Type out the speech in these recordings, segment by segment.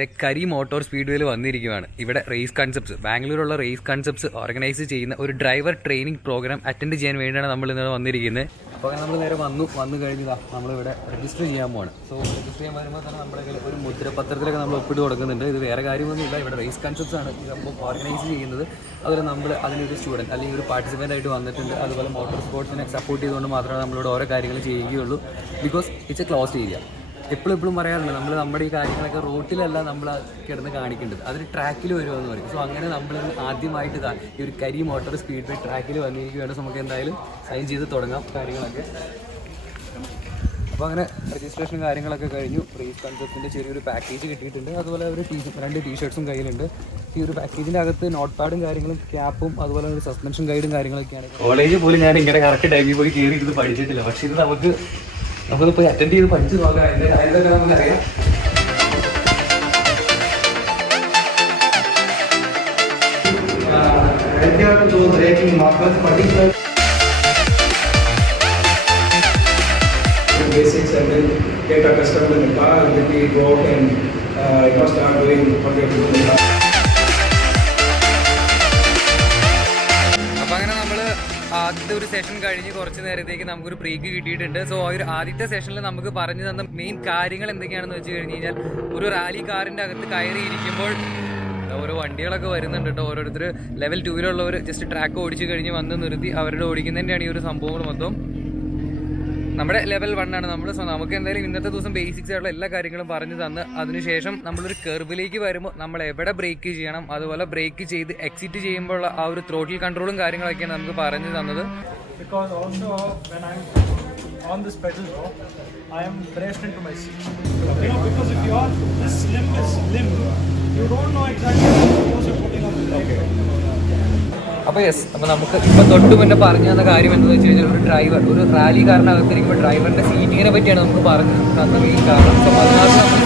നേരെ കരി motor speed വേയിൽ വന്നിരിക്കുകയാണ്. ഇവിടെ റേസ് കൺസെപ്റ്റ്സ്, ബാംഗ്ലൂരുള്ള റേസ് കൺസെപ്റ്റ്സ് ഓർഗനൈസ് ചെയ്യുന്ന ഒരു ഡ്രൈവർ ട്രെയിനിങ് പ്രോഗ്രാം അറ്റൻഡ് ചെയ്യാൻ വേണ്ടിയാണ് നമ്മൾ ഇന്നലെ വന്നിരിക്കുന്നത്. അപ്പോൾ നമ്മൾ നേരെ വന്നു കഴിഞ്ഞതാണ് നമ്മളിവിടെ രജിസ്റ്റർ ചെയ്യാൻ പോവാണ്. സോ രജിസ്റ്റർ ചെയ്യാൻ വരുമ്പോൾ തന്നെ നമ്മുടെ കയ്യിൽ ഒരു മുദ്രപത്രത്തിലൊക്കെ നമ്മൾ ഒപ്പിട്ട് കൊടുക്കുന്നുണ്ട്. ഇത് വേറെ കാര്യമൊന്നുമില്ല, ഇവിടെ റേസ് കൺസെപ്റ്റ്സ് ആണ് ഈ സംഭവം ഓർഗനൈസ് ചെയ്യുന്നത്. അതുപോലെ നമ്മൾ അതിനൊരു സ്റ്റുഡൻറ്റ് അല്ലെങ്കിൽ ഒരു പാർട്ടിസിപ്പൻ്റ് ആയിട്ട് വന്നിട്ടുണ്ട്. അതുപോലെ മോട്ടോർ സ്പോർട്സിനെ സപ്പോർട്ട് ചെയ്തുകൊണ്ട് മാത്രമേ നമ്മളിവിടെ ഓരോ കാര്യങ്ങൾ ചെയ്യുകയുള്ളൂ. Because it's A closed area. എപ്പോഴും പറയാറുണ്ട്, നമ്മുടെ ഈ കാര്യങ്ങളൊക്കെ റോട്ടിലല്ല നമ്മൾ കിടന്ന് കാണിക്കേണ്ടത്, അതിന് ട്രാക്കിൽ വരുമെന്ന് പറയും. സോ അങ്ങനെ നമ്മൾ ആദ്യമായിട്ട് ഈ ഒരു കരി മോട്ടോർ സ്പീഡ് ബൈ ട്രാക്കിൽ വന്നിരിക്കുകയാണ്. സോ നമുക്ക് എന്തായാലും സൈൻ ചെയ്ത് തുടങ്ങാം കാര്യങ്ങളൊക്കെ. അപ്പോൾ അങ്ങനെ രജിസ്ട്രേഷൻ കാര്യങ്ങളൊക്കെ കഴിഞ്ഞു. റേസ് കൺസെപ്റ്റിൻ്റെ ചെറിയൊരു പാക്കേജ് കിട്ടിയിട്ടുണ്ട്. അതുപോലെ ഒരു 2 ടീഷർട്ട്സും കയ്യിലുണ്ട്. ഈ ഒരു പാക്കേജിൻ്റെ അകത്ത് നോട്ട് പാഡും കാര്യങ്ങളും ക്യാപ്പും അതുപോലെ ഒരു സസ്പെൻഷൻ ഗൈഡും കാര്യങ്ങളൊക്കെയാണ്. കോളേജിൽ പോലും ഞാൻ ഇങ്ങനെ കറക്റ്റ് ടൈമിൽ പോയി കയറി ഇത് പഠിച്ചിട്ടില്ല. പക്ഷേ ഇത് നമുക്ക് പോയി അറ്റൻഡ് ചെയ്ത് പഠിച്ചു നോക്കാം. അതിൻ്റെ കാര്യങ്ങളൊക്കെ നമുക്കറിയാം. Basics and then get accustomed to the car and then we go out and start doing what we have to do in the car. അപ്പോൾ അങ്ങനെ നമ്മൾ ആദ്യത്തെ ഒരു സെഷൻ കഴിഞ്ഞ് കുറച്ച് നേരത്തേക്ക് നമുക്കൊരു ബ്രേക്ക് കിട്ടിയിട്ടുണ്ട്. സോ ആ ഒരു ആദ്യത്തെ സെഷനിൽ നമുക്ക് പറഞ്ഞു തന്ന മെയിൻ കാര്യങ്ങൾ എന്തൊക്കെയാണെന്ന് വെച്ച് കഴിഞ്ഞ് കഴിഞ്ഞാൽ, ഒരു റാലി കാറിൻ്റെ അകത്ത് കയറിയിരിക്കുമ്പോൾ ഓരോ വണ്ടികളൊക്കെ വരുന്നുണ്ട് കേട്ടോ. ഓരോരുത്തർ ലെവൽ 2-ലുള്ളവർ ജസ്റ്റ് ട്രാക്ക് ഓടിച്ച് കഴിഞ്ഞ് വന്ന് നിർത്തി അവരുടെ ഓടിക്കുന്നതിൻ്റെയാണ് ഈ ഒരു സംഭവങ്ങൾ മൊത്തം. നമ്മുടെ ലെവൽ 1 ആണ് നമ്മൾ. സോ നമുക്ക് എന്തായാലും ഇന്നത്തെ ദിവസം ബേസിക്സ് ആയിട്ടുള്ള എല്ലാ കാര്യങ്ങളും പറഞ്ഞു തന്ന് അതിനുശേഷം നമ്മളൊരു കർവിലേക്ക് വരുമ്പോൾ നമ്മൾ എവിടെ ബ്രേക്ക് ചെയ്യണം, അതുപോലെ ബ്രേക്ക് ചെയ്ത് എക്സിറ്റ് ചെയ്യുമ്പോൾ ആ ഒരു ത്രോട്ടിൽ കൺട്രോളും കാര്യങ്ങളൊക്കെയാണ് നമുക്ക് പറഞ്ഞു തന്നത്. Because also when I'm on this pedal though, I am braced into my seat. Because if this limb is limb, you don't know exactly what force you're putting on the brake. അപ്പോൾ അപ്പോൾ നമുക്ക് ഇപ്പോൾ തൊട്ട് മുന്നേ പറഞ്ഞു തന്ന കാര്യം എന്താണെന്ന് വെച്ച് കഴിഞ്ഞാൽ, ഒരു ഡ്രൈവർ ഒരു റാലി കാറിനകത്തിരിക്കുമ്പോൾ ഡ്രൈവറിൻ്റെ സീറ്റിങ്ങിനെ പറ്റിയാണ് നമുക്ക് പറഞ്ഞു തന്ന മെയിൻ കാരണം. സോ അതിനകത്ത് നമ്മൾ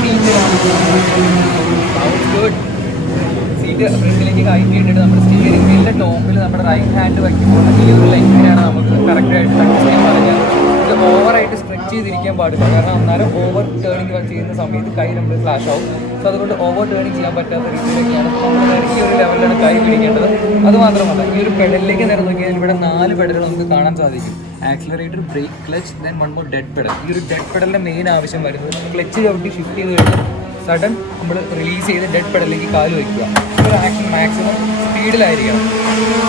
സീറ്റ് ഫ്രണ്ടിലേക്ക് കയറ്റിയിട്ടിട്ട് നമ്മൾ സ്റ്റിയറിംഗ് വീലിൻ്റെ ടോപ്പിൽ നമ്മുടെ റൈറ്റ് ഹാൻഡ് വയ്ക്കുമ്പോൾ ഈ ഒരു ലൈനിനെയാണ് നമുക്ക് കറക്റ്റായിട്ട് സക്സസ് ചെയ്യാൻ പറഞ്ഞാൽ. ഇത് ഓവറായിട്ട് സ്ട്രെച്ച് ചെയ്തിരിക്കാൻ പാടില്ല, കാരണം അന്നേരം ഓവർ ടേണിങ് ചെയ്യുന്ന സമയത്ത് കൈ നമ്മൾ ഫ്ലാഷ് ആവും. സോ അതുകൊണ്ട് ഓവർ ടേണിങ് ചെയ്യാൻ പറ്റാത്ത രീതിയിലൊക്കെയാണ് നമ്മൾ ഈ ഒരു ലെവലിലാണ് കൈ പിടിക്കേണ്ടത്. അതുമാത്രമല്ല, ഈ ഒരു പെഡലിലേക്ക് നേരെ നോക്കിയാൽ ഇവിടെ 4 പെഡലുകൾ നമുക്ക് കാണാൻ സാധിക്കും. Accelerator, brake, clutch, then 1 more dead pedal. ഈ ഒരു ഡെഡ് പെഡലിൻ്റെ മെയിൻ ആവശ്യം വരുന്നത് ക്ലച്ച് ചവിട്ടി ഷിഫ്റ്റ് ചെയ്ത് കഴിഞ്ഞാൽ സഡൻ നമ്മൾ റിലീസ് ചെയ്ത് ഡെഡ് പെഡലിലേക്ക് കാല് വയ്ക്കുക. ഒരു ആക്ഷൻ മാക്സിമം സ്പീഡിലായിരിക്കണം.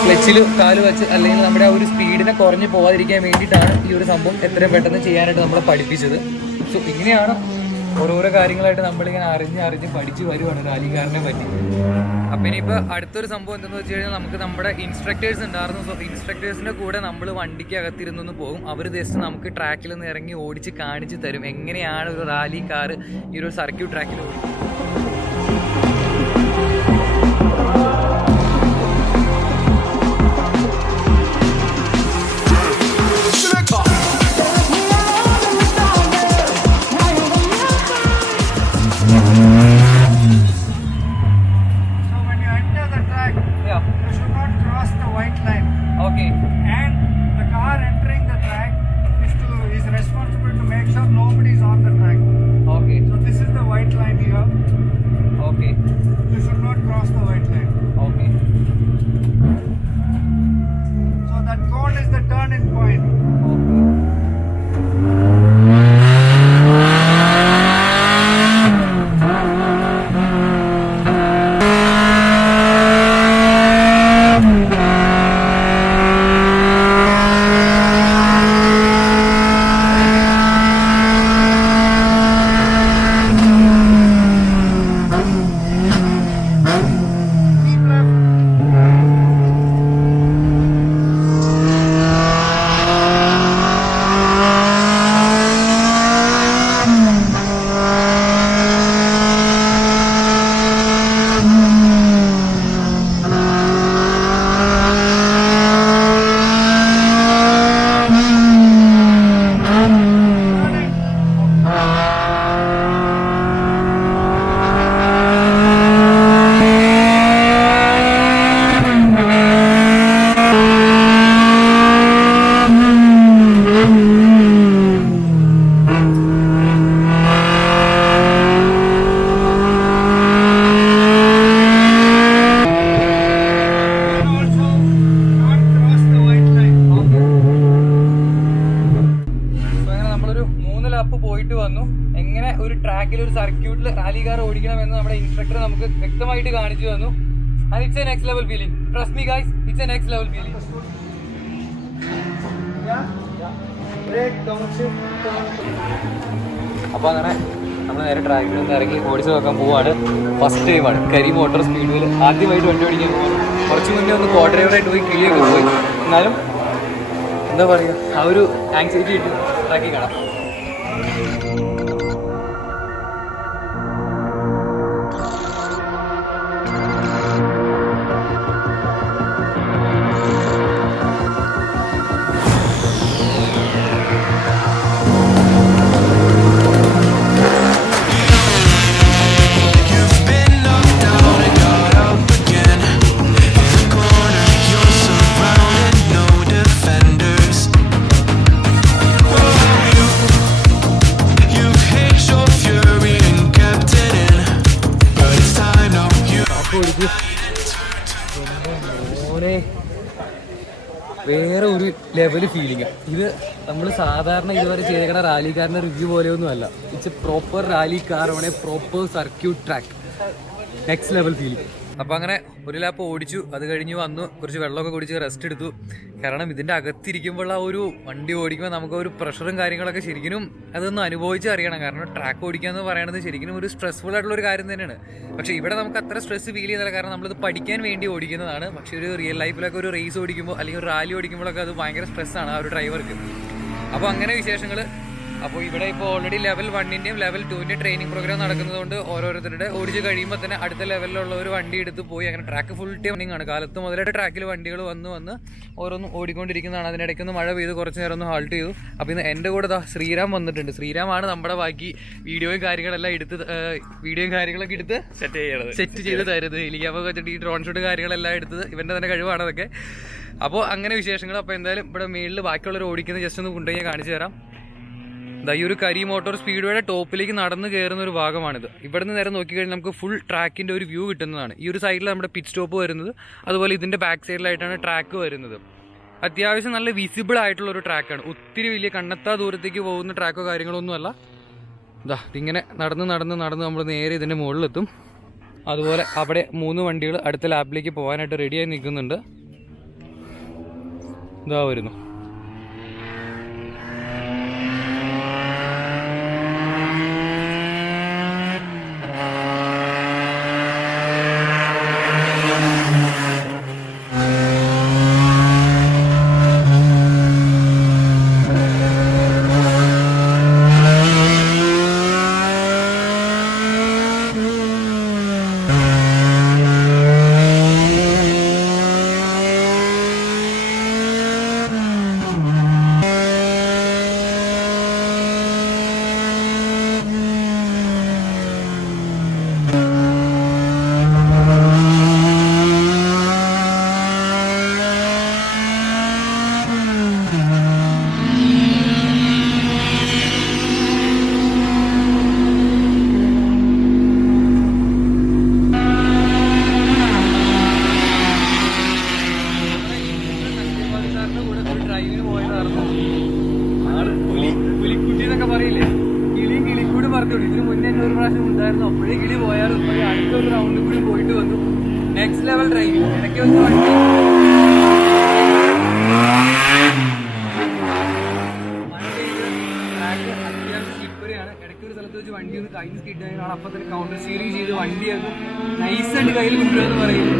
ക്ലച്ചിൽ കാല് വെച്ച് അല്ലെങ്കിൽ നമ്മുടെ ആ ഒരു സ്പീഡിനെ കുറഞ്ഞ് പോകാതിരിക്കാൻ വേണ്ടിയിട്ടാണ് ഈ ഒരു സംഭവം എത്രയും പെട്ടെന്ന് ചെയ്യാനായിട്ട് നമ്മളെ പഠിപ്പിച്ചത്. സോ ഇങ്ങനെയാണ് ഓരോരോ കാര്യങ്ങളായിട്ട് നമ്മളിങ്ങനെ അറിഞ്ഞ് പഠിച്ചു വരുവാണ് റാലിക്കാരനെ പറ്റി. അപ്പം ഇനിയിപ്പോൾ അടുത്തൊരു സംഭവം എന്തെന്ന് വെച്ച് കഴിഞ്ഞാൽ, നമുക്ക് നമ്മുടെ ഇൻസ്ട്രക്ടേഴ്സ് ഉണ്ടായിരുന്നു. സോ ഇൻസ്ട്രക്ടേഴ്സിൻ്റെ കൂടെ നമ്മൾ വണ്ടിക്ക് അകത്തിരുന്നൊന്ന് പോകും. അവർ ജസ്റ്റ് നമുക്ക് ട്രാക്കിൽ നിന്ന് ഇറങ്ങി ഓടിച്ച് കാണിച്ച് തരും എങ്ങനെയാണ് ഒരു റാലി കാർ ഈ ഒരു സർക്യൂട്ട് ട്രാക്കിൽ ഓടിക്കുന്നത്. ട്രാക്കിൽ ഒരു സർക്യൂട്ടിൽ റാലി കാർ ഓടിക്കണമെന്ന് നമ്മുടെ ഇൻസ്ട്രക്ടർ നമുക്ക് വ്യക്തമായിട്ട് കാണിച്ചു തന്നു. And it's a next level feeling. Trust me guys, it's a next level feeling. അപ്പോൾ അങ്ങനെ നമ്മൾ നേരെ ട്രാക്കിൽ നിന്ന് ഇറങ്ങി ഓടിച്ച് നോക്കാൻ പോവാണ്. ഫസ്റ്റ് ടൈമാണ് കരി മോട്ടോർ സ്പീഡിൽ ആദ്യമായിട്ട് വണ്ടി ഓടിക്കാൻ പോകുന്നത്. കുറച്ച് മുന്നേ ഒന്ന് കോ ഡ്രൈവറായിട്ട് പോയി കിളിയൊക്കെ പോയി. എന്നാലും എന്താ പറയുക, ആ ഒരു ആങ്സൈറ്റി കിട്ടി ട്രാക്കിൽ കാണാം. വേറെ ഒരു ലെവൽ ഫീലിംഗ്. ഇത് നമ്മൾ സാധാരണ ഇതുവരെ ചെയ്തേക്കണ റാലി കാറിന്റെ റിവ്യൂ പോലെയൊന്നും അല്ല. It's A proper rally car on A proper circuit track. Next level feeling. അപ്പോൾ അങ്ങനെ ഒരു ലാപ്പ് ഓടിച്ചു. അത് കഴിഞ്ഞ് വന്നു, കുറച്ച് വെള്ളമൊക്കെ കുടിച്ച് റെസ്റ്റ് എടുത്തു. കാരണം ഇതിൻ്റെ അകത്തിരിക്കുമ്പോൾ ആ ഒരു വണ്ടി ഓടിക്കുമ്പോൾ നമുക്ക് ഒരു പ്രഷറും കാര്യങ്ങളൊക്കെ ശരിക്കും അതൊന്ന് അനുഭവിച്ച് അറിയണം. കാരണം ട്രാക്ക് ഓടിക്കുക എന്ന് പറയുന്നത് ശരിക്കും ഒരു സ്ട്രെസ്ഫുൾ ആയിട്ടുള്ള ഒരു കാര്യം തന്നെയാണ്. പക്ഷേ ഇവിടെ നമുക്ക് അത്ര സ്ട്രെസ് ഫീൽ ചെയ്യുന്നില്ല. കാരണം നമ്മളിത് പഠിക്കാൻ വേണ്ടി ഓടിക്കുന്നതാണ്. പക്ഷേ ഒരു റിയൽ ലൈഫിലൊക്കെ ഒരു റേസ് ഓടിക്കുമ്പോൾ അല്ലെങ്കിൽ ഒരു റാലി ഓടിക്കുമ്പോഴൊക്കെ അത് ഭയങ്കര സ്ട്രെസ്സാണ് ആ ഒരു ഡ്രൈവർക്ക്. അപ്പോൾ അങ്ങനെ വിശേഷങ്ങൾ. അപ്പോൾ ഇവിടെ ഇപ്പോൾ ഓൾറെഡി ലെവൽ 1-ൻ്റെയും ലെവൽ 2-ൻ്റെയും ട്രെയിനിങ് പ്രോഗ്രാം നടക്കുന്നതുകൊണ്ട് ഓരോരുത്തരുടെ ഓടിച്ച് കഴിയുമ്പോൾ തന്നെ അടുത്ത ലെവലിലുള്ള ഒരു വണ്ടി എടുത്ത് പോയി അങ്ങനെ ട്രാക്ക് ഫുൾ ടൈം റണ്ണിങ് ആണ്. കാലത്ത് മുതലായിട്ട് ട്രാക്കിൽ വണ്ടികൾ വന്ന് ഓരോന്നും ഓടിക്കൊണ്ടിരിക്കുന്നതാണ്. അതിനിടയ്ക്കൊന്ന് മഴ പെയ്ത് കുറച്ച് നേരം ഒന്ന് ഹാൾട്ട് ചെയ്തു. അപ്പോൾ ഇന്ന് എൻ്റെ കൂടെ ശ്രീറാം വന്നിട്ടുണ്ട്. ശ്രീറാമാണ് നമ്മുടെ ബാക്കി വീഡിയോയും കാര്യങ്ങളൊക്കെ എടുത്ത് സെറ്റ് ചെയ്ത് തരുന്നത്. ഹെലിക്യാമൊക്കെ വെച്ചിട്ട് ഈ ഡ്രോൺ ഷൂട്ട് കാര്യങ്ങളെല്ലാം എടുത്തത് ഇവൻ്റെ തന്നെ കഴിവാണ് അതൊക്കെ. അപ്പോൾ അങ്ങനെ വിശേഷങ്ങൾ. അപ്പോൾ എന്തായാലും ഇവിടെ മേളിൽ ബാക്കിയുള്ളവർ ഓടിക്കുന്നത് ജസ്റ്റ് ഒന്ന് കൊണ്ടുപോയി കാണിച്ചു തരാം. ഈ ഒരു കരി മോട്ടോർ സ്പീഡ്വേയുടെ ടോപ്പിലേക്ക് നടന്ന് കയറുന്ന ഒരു ഭാഗമാണിത്. ഇവിടെ നിന്ന് നേരെ നോക്കിക്കഴിഞ്ഞാൽ നമുക്ക് ഫുൾ ട്രാക്കിൻ്റെ ഒരു വ്യൂ കിട്ടുന്നതാണ്. ഈ ഒരു സൈഡിൽ നമ്മുടെ പിറ്റ് സ്റ്റോപ്പ് വരുന്നത്, അതുപോലെ ഇതിൻ്റെ ബാക്ക് സൈഡിലായിട്ടാണ് ട്രാക്ക് വരുന്നത്. അത്യാവശ്യം നല്ല വിസിബിൾ ആയിട്ടുള്ള ഒരു ട്രാക്കാണ്. ഒത്തിരി വലിയ കണ്ണെത്താ ദൂരത്തേക്ക് പോകുന്ന ട്രാക്കോ കാര്യങ്ങളൊന്നുമല്ല. ഇതിങ്ങനെ നടന്ന് നമ്മൾ നേരെ ഇതിൻ്റെ മുകളിലെത്തും. അതുപോലെ അവിടെ 3 വണ്ടികൾ അടുത്ത ലാപ്പിലേക്ക് പോകാനായിട്ട് റെഡിയായി നിൽക്കുന്നുണ്ട്. വരുന്നു. ഇതിന് മുന്നേ ഒരു പ്രാവശ്യം ഉണ്ടായിരുന്നു. അപ്പോഴേ കിളി പോയാലും അടുത്തൊരു റൗണ്ടിൽ കൂടി പോയിട്ട് വന്നു. Next level driving. ഇടയ്ക്ക് വെച്ച് വണ്ടി അത്യാവശ്യം സ്ലിപ്പറിയാണ്. ഇടയ്ക്ക് ഒരു സ്ഥലത്ത് വെച്ച് വണ്ടി ഒന്ന് കയ്യിൽ സ്കിഡ് ആയതാണ്. അപ്പം തന്നെ കൗണ്ടർ സ്റ്റിയറിംഗ് ചെയ്ത് വണ്ടിയാക്കും നൈസായിട്ട് കയ്യിൽ കൊണ്ടുവരുക എന്ന് പറയുന്നത്.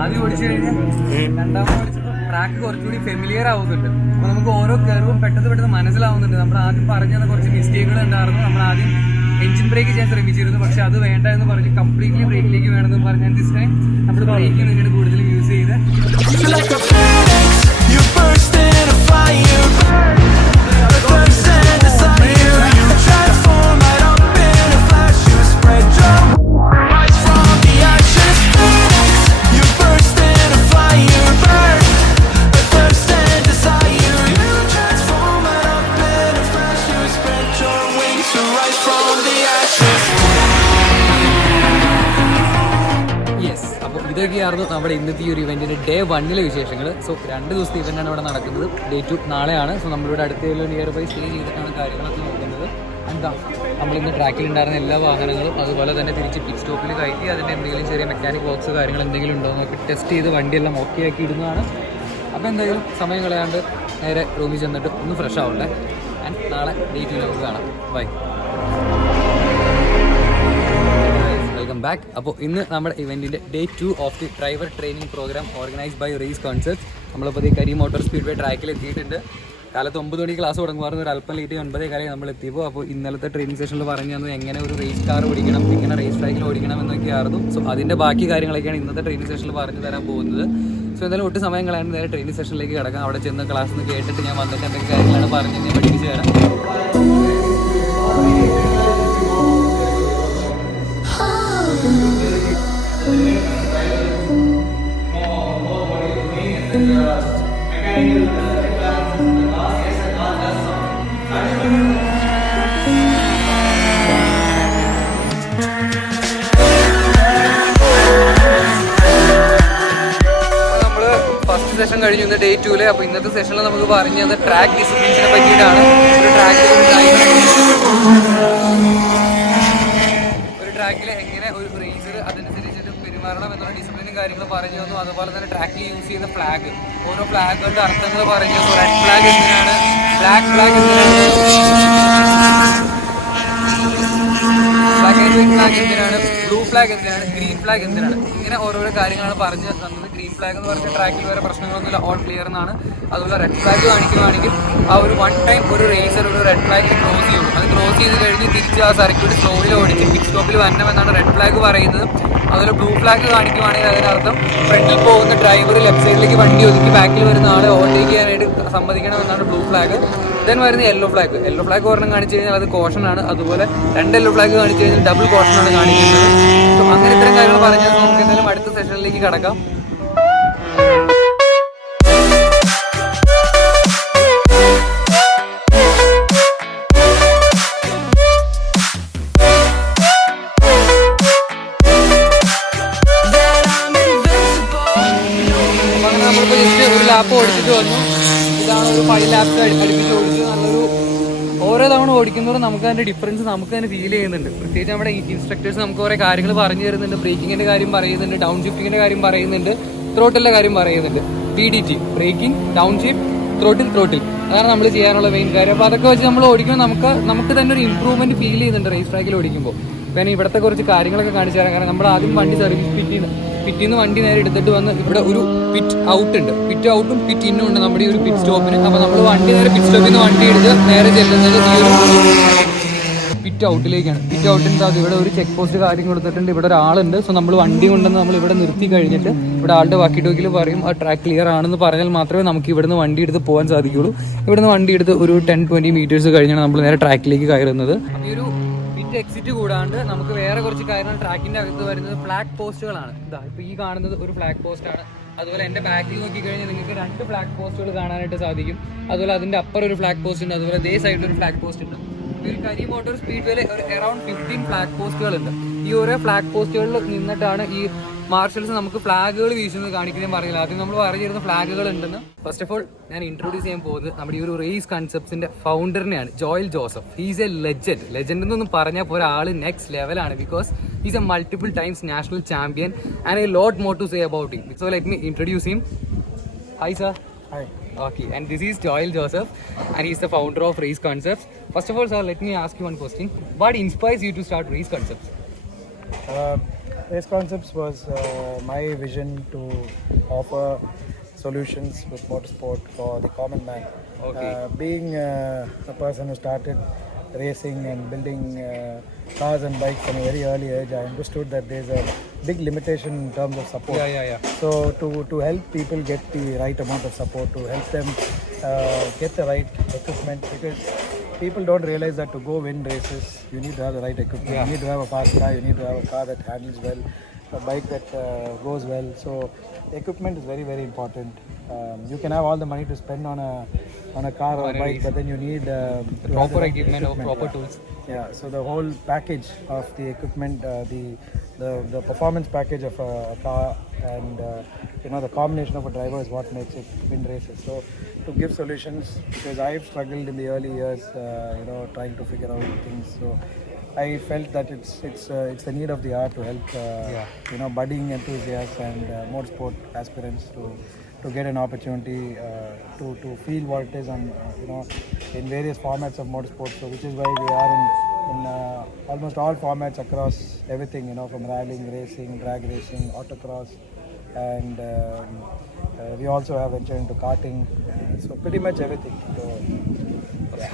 ആദ്യം ഓടിച്ചു കഴിഞ്ഞാൽ രണ്ടാമത് ഓടിച്ചപ്പോൾ ട്രാക്ക് കുറച്ചുകൂടി ഫെമിലിയർ ആവുന്നുണ്ട്. അപ്പോൾ നമുക്ക് ഓരോ കർവും പെട്ടെന്ന് മനസ്സിലാവുന്നുണ്ട്. നമ്മൾ ആദ്യം പറഞ്ഞത് കുറച്ച് മിസ്റ്റേക്കുകൾ ഉണ്ടായിരുന്നു. നമ്മൾ ആദ്യം എഞ്ചിൻ ബ്രേക്ക് ചെയ്യാൻ ശ്രമിച്ചിരുന്നു, പക്ഷെ അത് വേണ്ട എന്ന് പറഞ്ഞ് കംപ്ലീറ്റ്ലി ബ്രേക്കിലേക്ക് വേണമെന്ന് പറഞ്ഞാൽ ദിസ് ടൈം നമ്മൾ ബ്രേക്ക് തന്നെയാണ് കൂടുതൽ യൂസ് ചെയ്ത്. ഇതൊക്കെയായിരുന്നു നമ്മുടെ ഇന്നത്തെ ഈ ഒരു ഇവൻറ്റിൻ്റെ ഡേ 1 വിശേഷങ്ങൾ. സോ 2 ദിവസത്തെ ഇവൻ്റാണ് ഇവിടെ നടക്കുന്നത്. ഡേ 2 നാളെയാണ്. സോ നമ്മളിവിടെ അടുത്തുള്ള നിയർ ബൈ സ്റ്റേ ചെയ്തിട്ടാണ് കാര്യങ്ങളൊക്കെ നോക്കുന്നത്. എന്താ നമ്മളിന്ന് ട്രാക്കിലുണ്ടായിരുന്ന എല്ലാ വാഹനങ്ങളും അതുപോലെ തന്നെ തിരിച്ച് പിറ്റ് സ്റ്റോപ്പിൽ കയറ്റി അതിൻ്റെ എന്തെങ്കിലും ചെറിയ മെക്കാനിക് വർക്ക്സ് കാര്യങ്ങൾ എന്തെങ്കിലും ഉണ്ടോ എന്നൊക്കെ ടെസ്റ്റ് ചെയ്ത് വണ്ടിയെല്ലാം ഓക്കെ ആക്കി ഇടുന്നതാണ്. അപ്പോൾ എന്തായാലും സമയം കളയാണ്ട് നേരെ റൂമിൽ ചെന്നിട്ട് ഒന്ന് ഫ്രഷ് ആവണ്ടേ. ആൻഡ് നാളെ ഡേ 2 നമുക്ക് കാണാം. ബൈ. Welcome back. അപ്പോൾ ഇന്ന് നമ്മുടെ ഇവൻറ്റിൻ്റെ day 2 of the driver training programme organised by Race Concept. നമ്മളിപ്പോൾ ഈ കരി മോട്ടോർ സ്പീഡ് വേ ട്രാക്കിൽ എത്തിയിട്ടുണ്ട്. കാലത്ത് 9 മണിക്ക് ക്ലാസ് തുടങ്ങുമായിരുന്നു, ഒരു അല്പം ലേറ്റ് 9 കാലം നമ്മൾ എത്തിയപ്പോൾ. അപ്പോൾ ഇന്നലത്തെ ട്രെയിനിങ് സെഷനിൽ പറഞ്ഞു തന്നു എങ്ങനെ ഒരു റേസ് കാർ ഓടിക്കണം, എങ്ങനെ റേസ് ട്രാക്കിൽ ഓടിക്കണം എന്നൊക്കെയായിരുന്നു. സോ അതിൻ്റെ ബാക്കി കാര്യങ്ങളൊക്കെയാണ് ഇന്നത്തെ ട്രെയിനിങ് സെഷനിൽ പറഞ്ഞു തരാൻ പോകുന്നത്. സോ എന്തായാലും ഒട്ടും സമയം കളയാണ്ട് നേരെ ട്രെയിനിങ് സെഷനിലേക്ക് കിടക്കാം. അവിടെ ചെന്ന് ക്ലാസ് ഒന്ന് കേട്ടിട്ട് ഞാൻ വന്നിട്ട് എന്തൊക്കെ കാര്യങ്ങളാണ് പറഞ്ഞ് ഞാൻ പഠിപ്പിച്ച് തരാം. സെഷൻ കഴിഞ്ഞു ഇന്ന് ഡേ 2. അപ്പോൾ ഇന്നത്തെ സെഷനിൽ നമുക്ക് പറഞ്ഞു തന്നത് ട്രാക്ക് ഡിസിപ്ലിൻസിനെ പറ്റിയിട്ടാണ്. ഒരു ട്രാക്കിൽ എങ്ങനെ ഒരു റേസർ അതനുസരിച്ചിട്ട് പെരുമാറണം എന്നുള്ള ഡിസിപ്ലിനും കാര്യങ്ങളും പറഞ്ഞു തന്നു. അതുപോലെ തന്നെ ട്രാക്കിൽ യൂസ് ചെയ്യുന്ന ഫ്ലാഗ്, ഓരോ ഫ്ലാഗുകളുടെ അർത്ഥങ്ങൾ പറഞ്ഞു തന്നു. റെഡ് ഫ്ലാഗ് എന്തിനാണ്, ബ്ലാക്ക് ഫ്ലാഗ് എന്തിനാണ്, ബ്ലാക്ക് ആൻഡ് വൈറ്റ് ഫ്ലാഗ് എന്തിനാണ്, ബ്ലൂ ഫ്ലാഗ് എന്തിനാണ്, ഗ്രീൻ ഫ്ലാഗ് എന്തിനാണ്, ഇങ്ങനെ ഓരോരോ കാര്യങ്ങളാണ് പറഞ്ഞു തന്നത്. ഗ്രീൻ ഫ്ലാഗ് എന്ന് പറഞ്ഞാൽ ട്രാക്കിൽ വേറെ പ്രശ്നങ്ങളൊന്നുമില്ല, ഓൾ ക്ലിയർ എന്നാണ്. അതുപോലെ റെഡ് ഫ്ലാഗ് കാണിക്കുകയാണെങ്കിൽ ആ ഒരു 1 ടൈം ഒരു റേസർ ഒരു റെഡ് ഫ്ലാഗിൽ ക്രോസ് ചെയ്യുള്ളൂ. അത് ക്രോസ് ചെയ്ത് കഴിഞ്ഞ് തിരിച്ച് ആ സർക്യൂട്ട് സ്ലോയിൽ ഓടിച്ച് പിറ്റ് സ്റ്റോപ്പിൽ വരണമെന്നാണ് റെഡ് ഫ്ലാഗ് പറയുന്നത്. അതുപോലെ ബ്ലൂ ഫ്ലാഗ് കാണിക്കുകയാണെങ്കിൽ അതിനർത്ഥം ഫ്രണ്ടിൽ പോകുന്ന ഡ്രൈവർ ലെഫ്റ്റ് സൈഡിലേക്ക് വണ്ടി ഒതുക്കി ബാക്കിൽ വരുന്ന ആളെ ഓവർടേക്ക് ചെയ്യാനായിട്ട് സമ്മതിക്കണമെന്നാണ് ബ്ലൂ ഫ്ലാഗ്. ദെൻ വരുന്ന യെല്ലോ ഫ്ലാഗ്. യെല്ലോ ഫ്ലാഗ് ഒരെണ്ണം കാണിച്ചു കഴിഞ്ഞാൽ അത് കോഷനാണ്. അതുപോലെ 2 യെല്ലോ ഫ്ലാഗ് കാണിച്ചു കഴിഞ്ഞാൽ ഡബിൾ കോഷനാണ് കാണിക്കുന്നത്. സോ അങ്ങനെ ഇത്തരം കാര്യങ്ങൾ പറഞ്ഞാൽ നമുക്ക് എന്തായാലും അടുത്ത സെഷനിലേക്ക് കടക്കാം. ലാപ്പ് ഓടിച്ചിട്ട് വന്നു. ഇതാണ് ഒരു 5 ലാപ്സ് അടുപ്പിച്ച് ഓടിച്ച് നല്ലൊരു ഓരോ തവണ ഓടിക്കുന്നതോടെ നമുക്ക് അതിൻ്റെ ഡിഫറൻസ് നമുക്ക് തന്നെ ഫീൽ ചെയ്യുന്നുണ്ട്. പ്രത്യേകിച്ച് നമ്മുടെ ഇൻസ്ട്രക്ടേഴ്സ് നമുക്ക് കുറേ കാര്യങ്ങൾ പറഞ്ഞു തരുന്നുണ്ട്. ബ്രേക്കിങ്ങിൻ്റെ കാര്യം പറയുന്നുണ്ട്, ഡൗൺ ഷിഫ്റ്റിങ്ങിൻ്റെ കാര്യം പറയുന്നുണ്ട്, ത്രോട്ടിലിൻ്റെ കാര്യം പറയുന്നുണ്ട്. PDT braking, down shift, throttle അതാണ് നമ്മൾ ചെയ്യാനുള്ള മെയിൻ കാര്യം. അപ്പോൾ അതൊക്കെ വെച്ച് നമ്മൾ ഓടിക്കുമ്പോൾ നമുക്ക് തന്നെ ഒരു ഇമ്പ്രൂവ്മെൻറ്റ് ഫീൽ ചെയ്യുന്നുണ്ട് റേസ് ട്രാക്കിൽ ഓടിക്കുമ്പോൾ. പിന്നെ ഇവിടുത്തെ കുറച്ച് കാര്യങ്ങളൊക്കെ കാണിച്ചു തരാം. കാരണം നമ്മൾ ആദ്യം വണ്ടി സർവീസ് പിറ്റിന്ന് വണ്ടി നേരെ എടുത്തിട്ട് വന്ന് ഇവിടെ ഒരു പിറ്റ് ഔട്ട് ഉണ്ട്, പിറ്റ് ഔട്ടും പിറ്റ് ഇന്നും ഉണ്ട് നമ്മുടെ ഈ ഒരു പിറ്റ് സ്റ്റോപ്പിന്. അപ്പോൾ നമ്മൾ വണ്ടി നേരെ പിറ്റ് സ്റ്റോപ്പിൽ നിന്ന് വണ്ടി എടുത്ത് നേരെ ചെല്ലുന്നത് ഈ ഒരു പിറ്റ് ഔട്ടിലേക്കാണ്. പിറ്റ് ഔട്ടിൻ്റെ അത് ഇവിടെ ഒരു ചെക്ക് പോസ്റ്റ് കാര്യം കൊടുത്തിട്ടുണ്ട്. ഇവിടെ ഒരാളുണ്ട്. സോ നമ്മൾ വണ്ടി കൊണ്ടുവന്ന് നമ്മൾ ഇവിടെ നിർത്തി കഴിഞ്ഞിട്ട് ഇവിടെ ആളുടെ വാക്കി ടോക്കിൽ പറയും ആ ട്രാക്ക് ക്ലിയർ ആണെന്ന് പറഞ്ഞാൽ മാത്രമേ നമുക്ക് ഇവിടുന്ന് വണ്ടി എടുത്ത് പോകാൻ സാധിക്കുള്ളൂ. ഇവിടുന്ന് വണ്ടി എടുത്ത് ഒരു 10-20 മീറ്റേഴ്സ് കഴിഞ്ഞാണ് നമ്മൾ നേരെ ട്രാക്കിലേക്ക് കയറുന്നത്. ഈ ഒരു എക്സിറ്റ് കൂടാണ്ട് നമുക്ക് വേറെ കുറച്ച് കാര്യങ്ങൾ ട്രാക്കിന്റെ അകത്ത് വരുന്നത് ഫ്ലാഗ് പോസ്റ്റുകളാണ്. ഇതാ ഇപ്പോൾ ഈ കാണുന്നത് ഒരു ഫ്ലാഗ് പോസ്റ്റ് ആണ്. അതുപോലെ എൻ്റെ ബാക്കിൽ നോക്കിക്കഴിഞ്ഞാൽ നിങ്ങൾക്ക് 2 ഫ്ലാഗ് പോസ്റ്റുകൾ കാണാനായിട്ട് സാധിക്കും. അതുപോലെ അതിൻ്റെ അപ്പുറം ഒരു ഫ്ലാഗ് പോസ്റ്റ് ഉണ്ട്. അതുപോലെ ദേ സൈഡിൽ ഒരു ഫ്ലാഗ് പോസ്റ്റ് ഉണ്ട്. ഒരു കരി മോട്ടോർ സ്പീഡ് വേയിൽ അറൌണ്ട് 15 ഫ്ലാഗ് പോസ്റ്റുകളുണ്ട്. ഈ ഓരോ ഫ്ലാഗ് പോസ്റ്റുകളിൽ നിന്നിട്ടാണ് ഈ മാർഷൽസ് നമുക്ക് ഫ്ലാഗുകൾ വീശുന്നത് കാണിക്കുന്നതും പറയില്ല. ആദ്യം നമ്മൾ പറഞ്ഞിരുന്ന ഫ്ലാഗുകൾ ഉണ്ടെന്ന്. ഫസ്റ്റ് ഓഫ് ഓൾ ഞാൻ ഇൻട്രൊഡ്യൂസ് ചെയ്യാൻ പോകുന്നത് നമ്മുടെ ഈ ഒരു റേസ് കൺസെപ്റ്റ്സിന്റെ ഫൗണ്ടറിനെയാണ്, Joel Joseph. He's a legend എന്നൊന്നും പറഞ്ഞാൽ പോലെ ആൾ നെക്സ്റ്റ് ലെവലാണ്. Because he's a multiple times national champion and a lot more to say about him. So let me introduce him. Hi sir. Hi. Okay, and this is Joel Joseph, and he's the founder of Race Concepts. First of all, sir, let me ask you one question. What inspires you to start Race Concepts? Race Concepts was my vision to offer solutions with motorsport for the common man. Okay. Being a person who started racing and building cars and bikes from a very early age, I understood that there's a big limitation in terms of support. Yeah. So to help people get the right amount of support, to help them get the right equipment, because people don't realize that to go win races, you need to have the right equipment. You need to have a fast car, you need to have a car that handles well, a bike that goes well. So equipment is very, very important. You can have all the money to spend on a car or a bike, but then you need to have Proper the equipment or proper yeah. tools. Yeah, so the whole package of the equipment, the performance package of a car, and the combination of a driver is what makes it win races. So to give solutions, because I've struggled in the early years, trying to figure out things. So I felt that it's the need of the hour to help budding enthusiasts and motorsport aspirants to get an opportunity to feel what it is on in various formats of motorsport. So which is why we are in almost all formats across everything, from rallying, racing, drag racing, autocross, and we also have ventured into karting. So pretty much everything. So,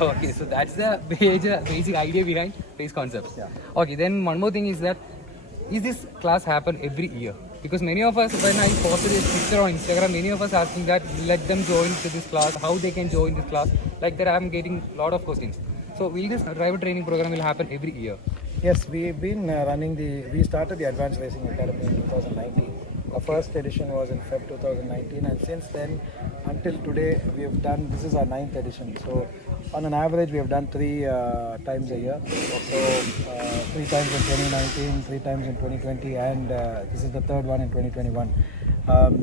Okay, so that's the basic idea behind race concepts. Yeah. Okay, then one more thing is that is this class happen every year? Because many of us, when I posted this picture on Instagram, many of us asking that let them join to this class, how they can join this class. Like that, I'm getting a lot of questions. So will this driver training program will happen every year? Yes, we've been we started the Advanced Racing Academy in 2019. Our first edition was in Feb 2019, and since then until today we have done, this is our 9th edition. So on an average we have done 3 times a year. So 3 times in 2019, 3 times in 2020, and this is the 3rd one in 2021.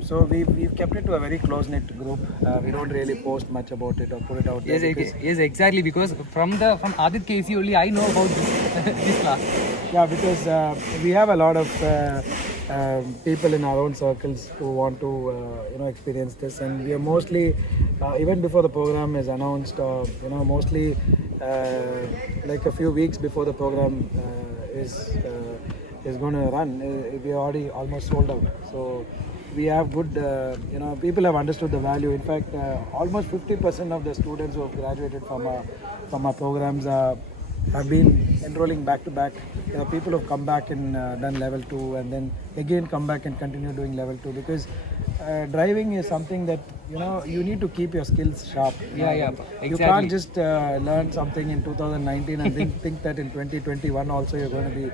So we've kept it to a very close-knit group. We don't really post much about it or put it out there. Yes, exactly. Because from Adit Casey only I know about this class. Yeah, because we have a lot of people in our own circles who want to experience this, and we are mostly even before the program is announced, mostly like a few weeks before the program is going to run, we are already almost sold out. So we have good, people have understood the value. In fact, almost 50% of the students who have graduated from our programs have been enrolling back to back. People have come back and done level 2, and then again come back and continue doing level 2, because driving is something that you need to keep your skills sharp. Exactly. You can't just learn something in 2019 and think that in 2021 also you're going to be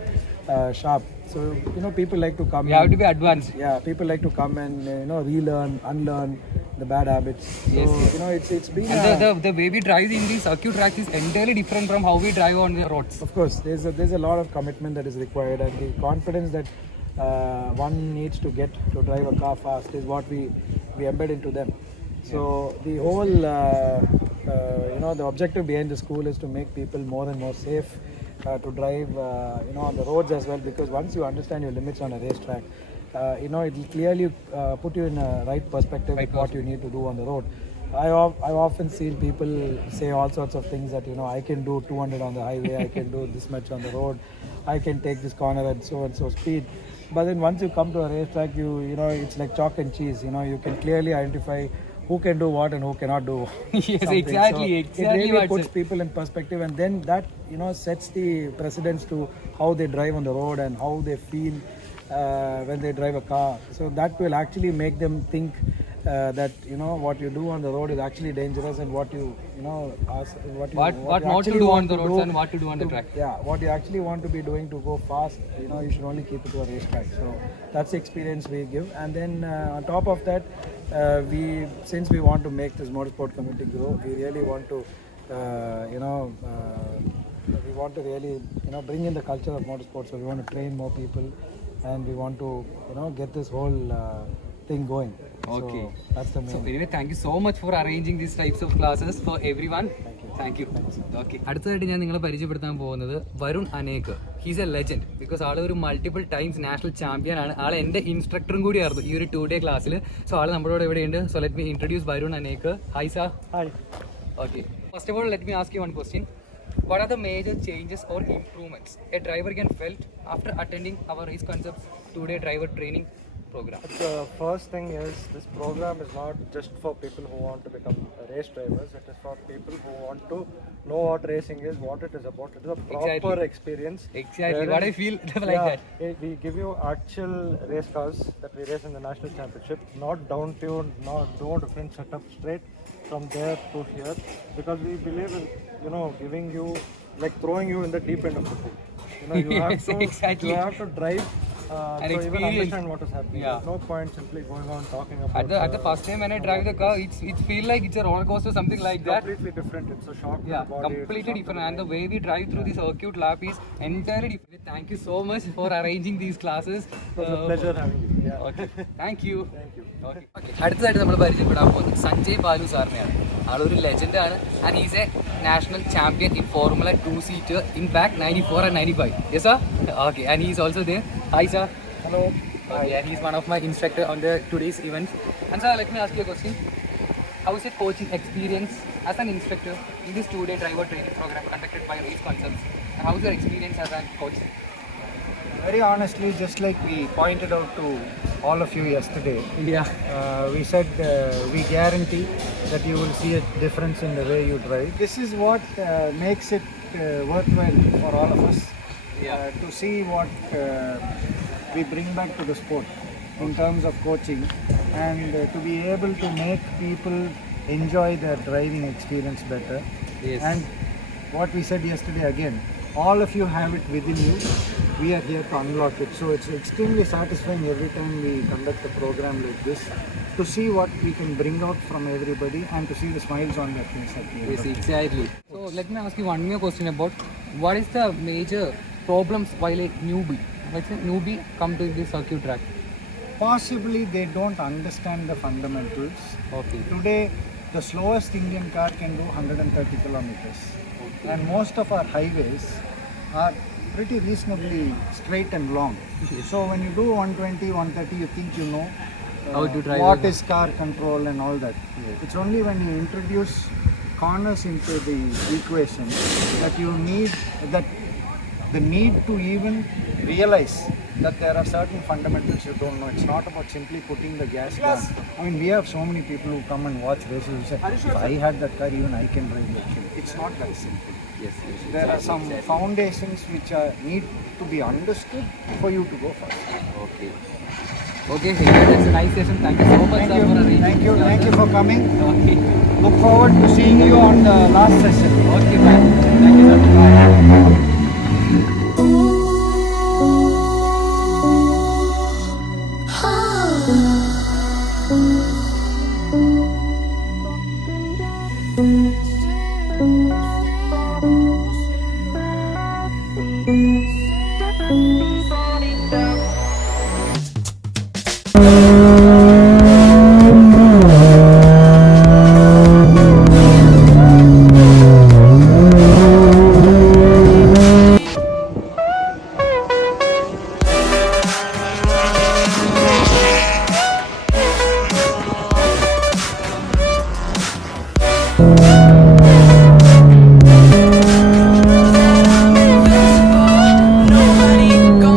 sharp. So people like to come. You have to be advanced. Yeah, people like to come and relearn, unlearn the bad habits. So it's been. And the way we drive in these circuit tracks is entirely different from how we drive on the roads. Of course, there's a lot of commitment that is required, and the confidence that one needs to get to drive a car fast is what we embed into them. So the whole the objective behind the school is to make people more and more safe to drive on the roads as well, because once you understand your limits on a racetrack, it will clearly put you in a right perspective with what you need to do on the road. I've often seen people say all sorts of things that I can do 200 on the highway, I can do this much on the road, I can take this corner at so and so speed. But then once you come to a racetrack, it's like chalk and cheese. You can clearly identify who can do what and who cannot do. Yes, something. exactly. So it really puts people in perspective, and then that sets the precedence to how they drive on the road and how they feel when they drive a car. So that will actually make them think that what you do on the road is actually dangerous, and what not to do on the roads and what to do on the track. Yeah, what you actually want to be doing to go fast, you should only keep it to a racetrack. So that's the experience we give. And then on top of that, since we want to make this motorsport community grow, we really want to we want to really bring in the culture of motorsport. So we want to train more people, and we want to get this whole thing going. Okay. So that's the main. So anyway, thank you so much for arranging these types of classes for everyone. Thank you. Okay. അടുത്തതായിട്ട് ഞാൻ നിങ്ങളെ പരിചയപ്പെടുത്താൻ പോകുന്നത് വരുൺ അനേക്. He's a legend because ആൾ ഒരു multiple times national champion ആണ്. ആൾ എൻ്റെ ഇൻസ്ട്രക്ടറും കൂടിയായിരുന്നു ഈ ഒരു 2-day ക്ലാസ്സിൽ. സോ ആൾ നമ്മളോട് ഇവിടെയുണ്ട്. So let me introduce Varun Anek. Hi sir. Hi. Okay. First of all, let me ask you one question. What are the major changes or improvements a driver can felt after attending our race concept 2-day driver training program? The first thing is this program is not just for people who want to become race drivers. It is for people who want to know what racing is, what it is about. It is a proper Exactly. experience. Exactly. What I feel like Yeah, that. we give you actual race cars that we race in the national championship, not down tuned, not no different setup, straight from there to here, because we believe in giving you, like throwing you in the deep end of the pool. You have Yes, to exactly. you have to drive An to even experience. understand what is happening. Yeah. There's no point simply going on talking about. At the first time when I drive the car, it feel like it's a roller coaster, something like that. Completely different. It's a shock to Yeah, the body. it's a completely shock to different. the And the way we drive through the circuit lap is entirely different. Thank you so much for arranging these classes. It was a pleasure having you. Yeah. Okay, thank you. Thank you. അടുത്തതായിട്ട് നമ്മൾ പരിചയപ്പെടാൻ പോകുന്നത് സഞ്ജയ് ബാലു സാറിനെയാണ്. ആളൊരു ലെജൻഡ് ആണ്. And is A national champion in formula 2 seater in back 94 and 95. Yes sir? Okay, and he is also there. Hi sir. Hello. Okay, and he is one of my instructor on the today's event. And sir, let me ask you a question. How is your coaching experience as an instructor in this 2-day driver training program conducted by Race Concepts? And how is your experience as a coach? Very honestly, just like we pointed out to all of you yesterday, Yeah. we said we guarantee that you will see a difference in the way you drive. This is what makes it worthwhile for all of us to see what we bring back to the sport in terms of coaching, and to be able to make people enjoy their driving experience better. Yes. And what we said yesterday again, all of you have it within you. We are here to unlock it. So it's extremely satisfying every time we conduct a program like this to see what we can bring out from everybody and to see the smiles on their face at the end. Yes, of it. exactly. So let me ask you one more question about what is the major problems while a newbie, let's say newbie come to this circuit track? Possibly they don't understand the fundamentals. Okay. Today, the slowest Indian car can do 130 kilometers. And most of our highways are pretty reasonably straight and long. So when you do 120, 130, you think you know How to drive what it. is car control and all that. It's only when you introduce corners into the equation that you need that the need to even realize that there are certain fundamentals you don't know. It's not about simply putting the gas down. I mean, we have so many people who come and watch races who say, if I had that car, even I can drive that thing. It's not that simple. Yes, yes. There are some foundations which need to be understood for you to go fast. Okay. Okay, that's a nice session. Thank you so much Thank sir, you. for arranging. Thank you for coming. Okay. Look forward to seeing you on the last session. Okay, man. Thank you, sir. Bye. Nobody gonna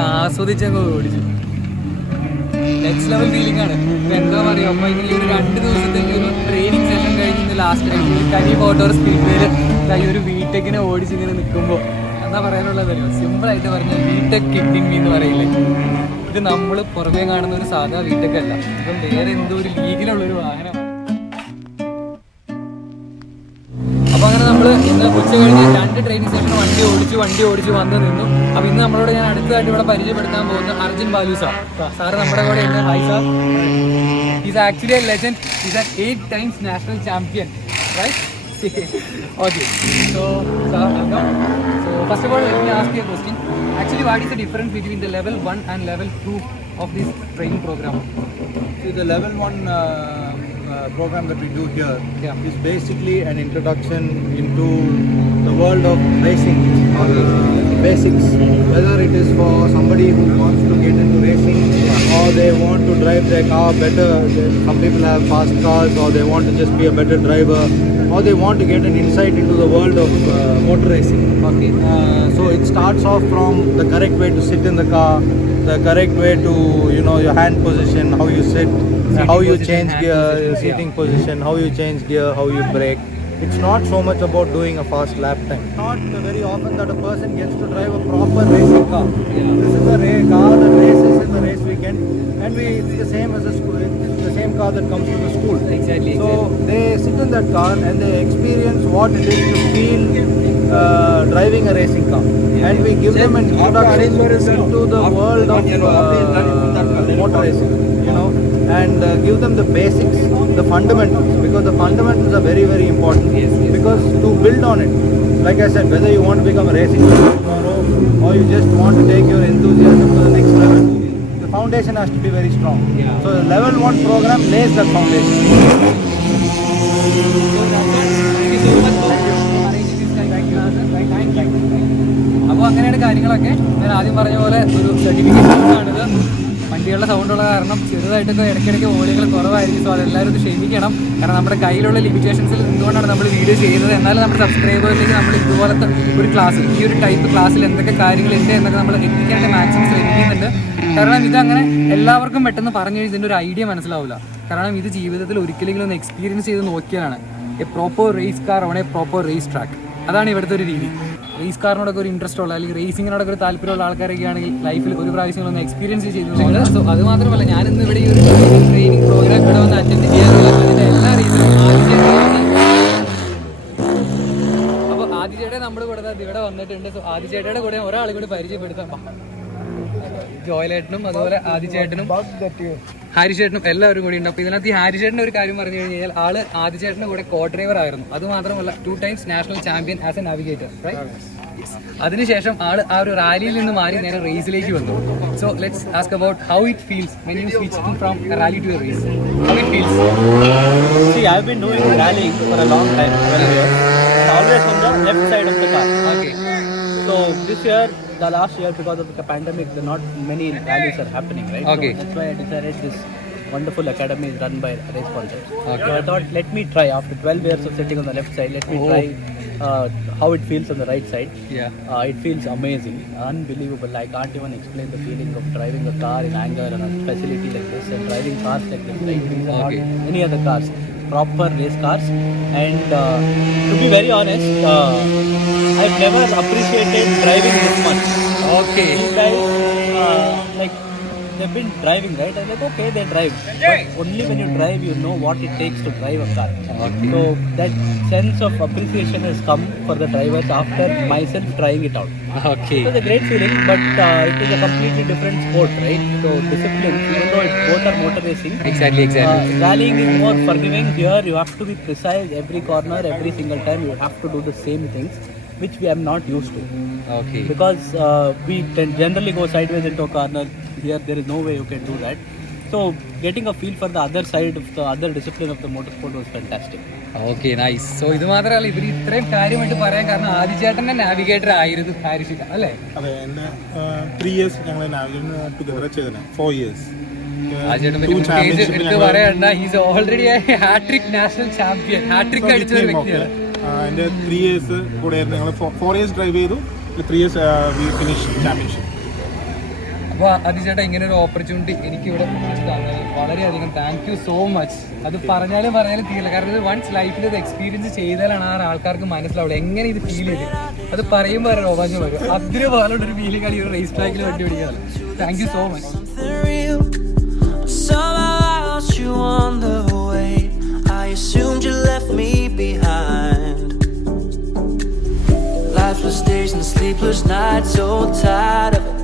അങ്ങ് ആസ്വദിച്ചങ്ങ് ഓടിച്ചു. Next level feeling ആണ്. ഇപ്പം എന്താ പറയുക, അപ്പോൾ ഇങ്ങനെ ഒരു 2 ദിവസത്തേക്ക് ഒരു ട്രെയിനിങ് സെഷൻ കഴിഞ്ഞ് ലാസ്റ്റ് കനി മോട്ടോർ സ്പീഡ് വേയിൽ ഒരു വീടെക്കിനെ ഓടിച്ചിങ്ങനെ നിൽക്കുമ്പോൾ എന്താ പറയാനുള്ളതല്ലോ, സിമ്പിളായിട്ട് പറഞ്ഞാൽ വീടെക് കിഡിങ് മീ എന്ന് പറയില്ലേ. ഇത് നമ്മൾ പുറമേ കാണുന്ന ഒരു സാധാ വീടെക്കല്ല, ഇപ്പം വേറെ എന്തോ ഒരു ലീഗിലുള്ളൊരു വാഹനം. അപ്പോൾ അങ്ങനെ നമ്മൾ ഇന്ന് ഉച്ച കഴിഞ്ഞ് 2 ട്രെയിനിങ് സെഷൻ വണ്ടി ഓടിച്ച് വന്ന് നിന്നു. അപ്പോൾ ഇന്ന് നമ്മളോട് ഞാൻ അടുത്തതായിട്ട് ഇവിടെ പരിചയപ്പെടുത്താൻ പോകുന്നത് അർജുൻ ബാലു സാറ് നമ്മുടെ കൂടെ ഉണ്ട്. Hi sir. Is actually A legend. Is an 8 times national champion, right? Okay. So sir, welcome. So first of all, let me ask you a question. Actually, what is the difference between the level 1 and level 2 of this training program? See, the level 1 program that we do here is basically an introduction into the world of racing. Basics, whether it is for somebody who wants to get into racing or they want to drive their car better. Some people have fast cars, or they want to just be a better driver, or they want to get an insight into the world of motor racing. Okay. So it starts off from the correct way to sit in the car, the correct way to, you know, your hand position, how you sit, how you change gear, seating position, how you change gear, how you brake. It's not so much about doing a fast lap time. Not very often that a person gets to drive a proper racing car. This is a car that races in the race weekend, and it's the same as a school. It's the same car that comes to the school. Exactly. So they sit in that car and they experience what it is to feel driving a racing car, and we give them an introduction into the world of motor racing, you know, and give them the basics, the fundamentals, because the fundamentals are very, very important. Because to build on it, like I said, whether you want to become a racing driver tomorrow or you just want to take your enthusiasm to the next level, the foundation has to be very strong. So the level 1 program lays that foundation. അപ്പോൾ അങ്ങനെയാണ് കാര്യങ്ങളൊക്കെ. ഞാൻ ആദ്യം പറഞ്ഞ പോലെ ഒരു സർട്ടിഫിക്കേഷൻ ആണിത്. വണ്ടികളുടെ സൗണ്ടുള്ള കാരണം ചെറുതായിട്ടൊക്കെ ഇടയ്ക്കിടയ്ക്ക് വോളിയങ്ങൾ കുറവായിരിക്കും. സോ അതെല്ലാവരും ഇത് ക്ഷമിക്കണം. കാരണം നമ്മുടെ കയ്യിലുള്ള ലിമിറ്റേഷൻസിൽ നിന്നുകൊണ്ടാണ് നമ്മൾ വീഡിയോ ചെയ്യുന്നത്. എന്നാലും നമ്മുടെ സബ്സ്ക്രൈബേഴ്സിലേക്ക് നമ്മൾ ഇതുപോലത്തെ ഒരു ക്ലാസ്സിൽ, ഈ ഒരു ടൈപ്പ് ക്ലാസ്സിൽ എന്തൊക്കെ കാര്യങ്ങളുണ്ട് എന്നൊക്കെ നമ്മൾ എത്തിക്കാനായിട്ട് മാക്സിമം ശ്രമിക്കുന്നുണ്ട്. കാരണം ഇതങ്ങനെ എല്ലാവർക്കും പെട്ടെന്ന് പറഞ്ഞു ഇതിൻ്റെ ഒരു ഐഡിയ മനസ്സിലാവില്ല. കാരണം ഇത് ജീവിതത്തിൽ ഒരിക്കലെങ്കിലും ഒന്ന് എക്സ്പീരിയൻസ് ചെയ്ത് നോക്കിയാണ് A proper raise car on A proper raise track. അതാണ് ഇവിടുത്തെ ഒരു രീതി. റേസ് കാറിനോടൊക്കെ ഒരു ഇൻട്രസ്റ്റ് ഉള്ള അല്ലെങ്കിൽ റേസിങ്ങിനോടൊക്കെ ഒരു താല്പര്യമുള്ള ആൾക്കാരൊക്കെ ആണെങ്കിൽ ലൈഫിൽ ഒരു പ്രാവശ്യം ഒന്ന് എക്സ്പീരിയൻസ് ചെയ്തിട്ടുണ്ട്. സോ അത് മാത്രമല്ല, ഞാനിന്ന് ഇവിടെ ഈ ഒരു ട്രെയിനിങ് പ്രോഗ്രാം ഇവിടെ വന്ന് അറ്റൻഡ് ചെയ്യാറുള്ള അതിൻ്റെ എല്ലാ റീസണും ആദിചേട്ടനാണ്. അപ്പോൾ ആദിചേട്ടൻ നമ്മൾ ഇവിടെ വന്നിട്ടുണ്ട്. സോ ആദിചേട്ടയുടെ കൂടെ ഒരാളെ കൂടി പരിചയപ്പെടുത്താം. ജോയലേട്ടനും അതുപോലെ ആദിചേട്ടനും ഹാരിചേട്ടനും എല്ലാവരും കൂടി ഉണ്ട്. അപ്പോൾ ഇതിനകത്ത് ഈ ഹാരിചേട്ടൻ്റെ ഒരു കാര്യം പറഞ്ഞു കഴിഞ്ഞാൽ ആള് ആദിചേട്ടൻ്റെ കൂടെ കോ ഡ്രൈവർ ആയിരുന്നു. അത് മാത്രമല്ല 2 times national champion as a navigator, right? അതിനുശേഷം ആള് ആ ഒരു റാലിയിൽ നിന്ന് മാറി നേരെ റേസിലേക്ക് വന്നു. So let's ask about how it feels when you switch from rally to a race. How it feels? See, I've been doing rallying for a long time, 12 years. Always on the left side of the car. Okay. So this year, the last year, because of the pandemic, there not many rallies are happening, right? Okay. So that's why I decided this wonderful academy is run by Race Concept. Okay. So I thought, let me try. After 12 years of sitting on the left side, let me try how it feels on the right side. Yeah. It feels amazing, unbelievable. I can't even explain the feeling of driving a car in anger and a facility like this, and driving cars like this. Right? These are Okay. not any other cars, proper race cars. And to be very honest, I've never appreciated driving this much. Okay. These guys, like, they've been driving, right? I'm like, okay, they drive. But only when you drive, you know what it takes to drive a car. Okay. So that sense of appreciation has come for the drivers after myself trying it out. Okay. It was a great feeling, but it is a completely different sport, right? So discipline, even though both are motor racing. Exactly. Rallying is more forgiving. Here you have to be precise every corner, every single time. You have to do the same things, which we am not used to. Okay. Because we generally go sideways into a corner. Here there is no way you can do that. So getting a feel for the other side of the other discipline of the motorsport was fantastic. Okay, nice. So ഇത് മാത്രമല്ല, ഇവർ ഇത്രയും കാര്യമായിട്ട് പറയാൻ കാരണം ആദിചേട്ടൻ്റെ നാവിഗേറ്റർ ആയിരുന്നു ഹാരിഷിക, അല്ലേ? അതെ, എൻ്റെ 3 years ഞങ്ങൾ നാവിഗേഷൻ ടുഗദർ ചെയ്തത്. 4 years. ആദിചേട്ടൻ എടുത്ത് പറയണ്ട, is already hattrick national champion, hattrick അടിച്ച ഒരു വ്യക്തിയാണ്. എൻ്റെ 3 years കൂടെ ആയിരുന്നു. ഞങ്ങൾ 4 years ഡ്രൈവ് ചെയ്തു. 3 years വി ഫിനിഷ് ചാമ്പ്യൻഷിപ്പ്. അപ്പോൾ അതിചേട്ടാ ഇങ്ങനെ ഒരു ഓപ്പർച്യൂണിറ്റി എനിക്ക് ഇവിടെ തന്നത് വളരെയധികം താങ്ക് യു സോ മച്ച്. അത് പറഞ്ഞാലും തീരില്ല, കാരണം ഇത് വൺസ് ലൈഫിൽ ഇത് എക്സ്പീരിയൻസ് ചെയ്താലാണ് ആ ആൾക്കാർക്ക് മനസ്സിലാവുള്ളൂ എങ്ങനെ ഇത് ഫീൽ ചെയ്ത്. അത് പറയുമ്പോൾ ഒരു രോമാഞ്ചം വരും. അതിന് പോലുള്ളൊരു ഫീലിംഗ് ആണ് ഈ ഒരു റേസ് ട്രാക്കിൽ വണ്ടി പിടിക്കാറ്. Thank you so much. You on the way, I assumed you left me behind. Lifeless days and sleepless nights, so tired of it.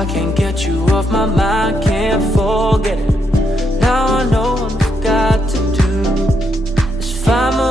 I can't get you off my mind, can't forget it. Now I know what I've got to do is find my